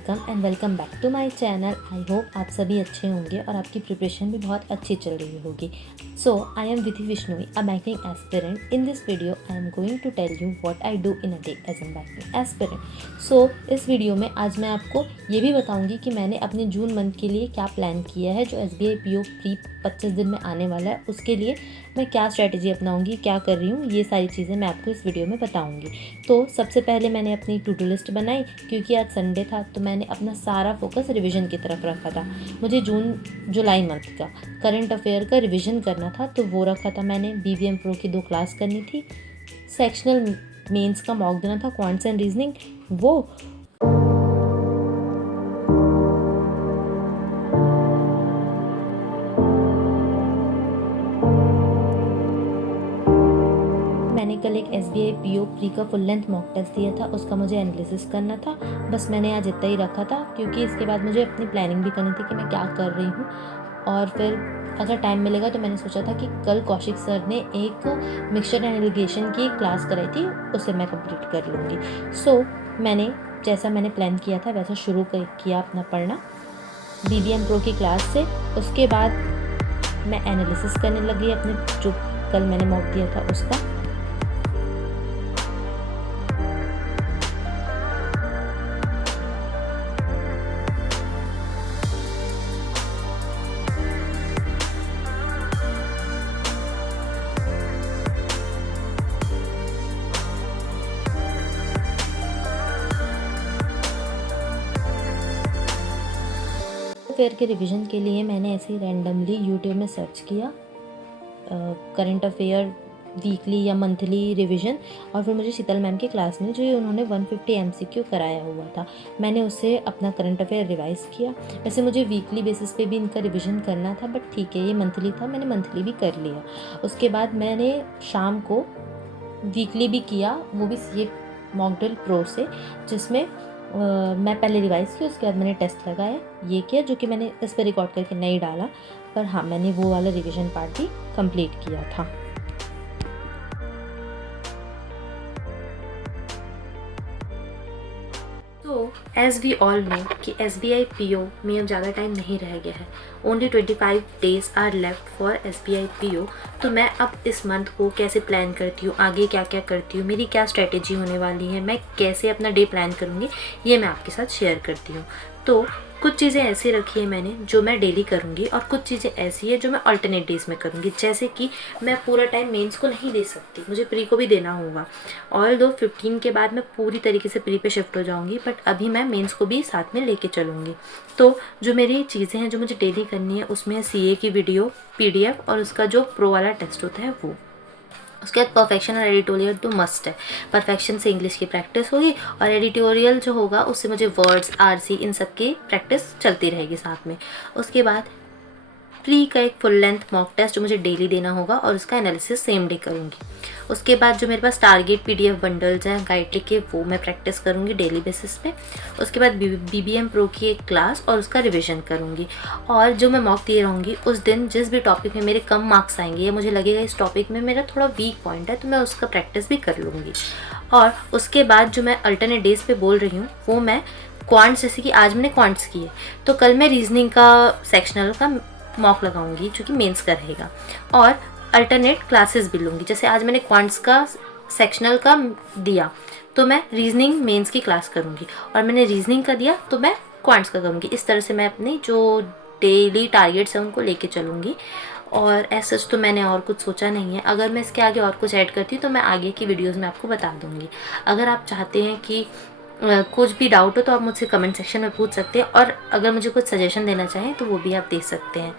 And welcome back to my channel. I hope आप सभी अच्छे होंगे और आपकी प्रिपरेशन भी बहुत अच्छी चल रही होगी। So I am Vidhi Vishnoi, a banking aspirant. In this video I am going to tell you what I do in a day as an banking aspirant. So इस वीडियो में आज मैं आपको ये भी बताऊंगी कि मैंने अपने जून मंथ के लिए क्या प्लान किया है, जो SBI PO प्री 25 दिन में आने वाला है। उसके लिए मैं क्या स्ट्रैटेजी अपनाऊंगी, क्या कर रही हूँ, ये सारी चीज़ें मैं आपको इस वीडियो में बताऊंगी। तो सबसे पहले मैंने अपनी टू डू लिस्ट बनाई, क्योंकि आज संडे था तो मैंने अपना सारा फोकस रिवीजन की तरफ रखा था। मुझे जून जुलाई मंथ का करंट अफेयर का रिवीजन करना था, तो वो रखा था मैंने। BBM प्रो की 2 क्लास करनी थी, सेक्शनल मेंस का मॉक देना था, क्वांट्स एंड रीजनिंग वो। मैंने कल एक SBI PO प्री का फुल लेंथ मॉक टेस्ट दिया था, उसका मुझे एनालिसिस करना था। बस मैंने आज इतना ही रखा था, क्योंकि इसके बाद मुझे अपनी प्लानिंग भी करनी थी कि मैं क्या कर रही हूँ। और फिर अगर टाइम मिलेगा तो मैंने सोचा था कि कल कौशिक सर ने एक मिक्सचर एंड एलिगेशन की क्लास कराई थी, उसे मैं कंप्लीट कर लूँगी। सो मैंने जैसा मैंने प्लान किया था वैसा शुरू किया अपना पढ़ना BBM प्रो की क्लास से। उसके बाद मैं एनालिसिस करने लगी अपने जो कल मैंने मॉक दिया था उसका। फेयर के रिवीजन के लिए मैंने ऐसे ही रैंडमली यूट्यूब में सर्च किया करंट अफेयर वीकली या मंथली रिवीजन, और फिर मुझे शीतल मैम की क्लास में जो उन्होंने 150 MCQ कराया हुआ था, मैंने उससे अपना करंट अफेयर रिवाइज़ किया। वैसे मुझे वीकली बेसिस पे भी इनका रिवीजन करना था, बट ठीक है, ये मंथली था, मैंने मंथली भी कर लिया। उसके बाद मैंने शाम को वीकली भी किया, वो भी CA मॉक ड्रिल प्रो से, जिसमें मैं पहले रिवाइज़ की, उसके बाद मैंने टेस्ट लगाया, ये किया, जो कि मैंने इस पर रिकॉर्ड करके नहीं डाला, पर हाँ मैंने वो वाला रिवीजन पार्ट भी कंप्लीट किया था। तो एज़ वी ऑल नो कि SBI PO में अब ज़्यादा टाइम नहीं रह गया है। Only 25 days are left for SBI PO। तो मैं अब इस मंथ को कैसे प्लान करती हूँ, आगे क्या क्या करती हूँ, मेरी क्या स्ट्रैटेजी होने वाली है, मैं कैसे अपना डे प्लान करूँगी, ये मैं आपके साथ शेयर करती हूँ। तो कुछ चीज़ें ऐसी रखी है मैंने जो मैं डेली करूँगी, और कुछ चीज़ें ऐसी है जो मैं अल्टरनेट डेज में करूँगी। जैसे कि मैं पूरा टाइम मेंस को नहीं दे सकती, मुझे प्री को भी देना होगा। और 15 के बाद मैं पूरी तरीके से प्री पे शिफ्ट हो जाऊँगी, बट अभी मैं मेंस को भी साथ में लेके चलूँगी। तो जो मेरी चीज़ें हैं जो मुझे डेली करनी है, उसमें है CA की वीडियो PDF और उसका जो प्रो वाला टेस्ट होता है वो। उसके बाद परफेक्शन और एडिटोरियल तो मस्ट है। परफेक्शन से इंग्लिश की प्रैक्टिस होगी, और एडिटोरियल जो होगा उससे मुझे वर्ड्स RC इन सब की प्रैक्टिस चलती रहेगी साथ में। उसके बाद प्री का एक फुल लेंथ मॉक टेस्ट जो मुझे डेली देना होगा, और उसका एनालिसिस सेम डे करूँगी। उसके बाद जो मेरे पास टारगेट PDF बंडल्स हैं गाइड के, वो मैं प्रैक्टिस करूँगी डेली बेसिस पे। उसके बाद BBM प्रो की एक क्लास और उसका रिवीजन करूँगी। और जो मैं मॉक दिए रहूँगी उस दिन, जिस भी टॉपिक में मेरे कम मार्क्स आएंगे या मुझे लगेगा इस टॉपिक में मेरा थोड़ा वीक पॉइंट है, तो मैं उसका प्रैक्टिस भी कर लूँगी। और उसके बाद जो मैं अल्टरनेट डेज पे बोल रही हूँ, वो मैं क्वांट्स, जैसे कि आज मैंने क्वांट्स किए, तो कल मैं रीजनिंग का सेक्शनल का मॉक लगाऊंगी जो कि मेंस का रहेगा, और अल्टरनेट क्लासेस भी लूँगी। जैसे आज मैंने क्वांट्स का सेक्शनल का दिया, तो मैं रीजनिंग मेंस की क्लास करूँगी, और मैंने रीजनिंग का दिया तो मैं क्वांट्स का करूँगी। इस तरह से मैं अपनी जो डेली टारगेट्स हैं उनको लेके चलूँगी। और ऐसा तो मैंने और कुछ सोचा नहीं है। अगर मैं इसके आगे और कुछ ऐड करती हूँ तो मैं आगे की वीडियोज़ में आपको बता दूँगी। अगर आप चाहते हैं कि कुछ भी डाउट हो तो आप मुझसे कमेंट सेक्शन में पूछ सकते हैं, और अगर मुझे कुछ सजेशन देना चाहें तो वो भी आप दे सकते हैं।